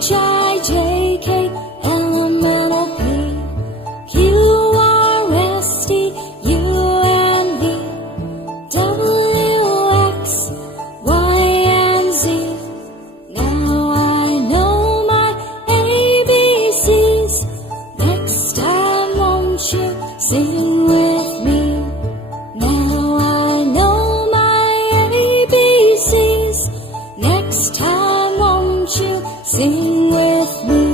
H-I-J-K, L-M-N-O-P, Q-R-S-T, U-N-V, W-X, Y-and-Z. Now I know my ABCs. Next time won't you sing with me? Now I know my ABCs. Next time won't you sing with me?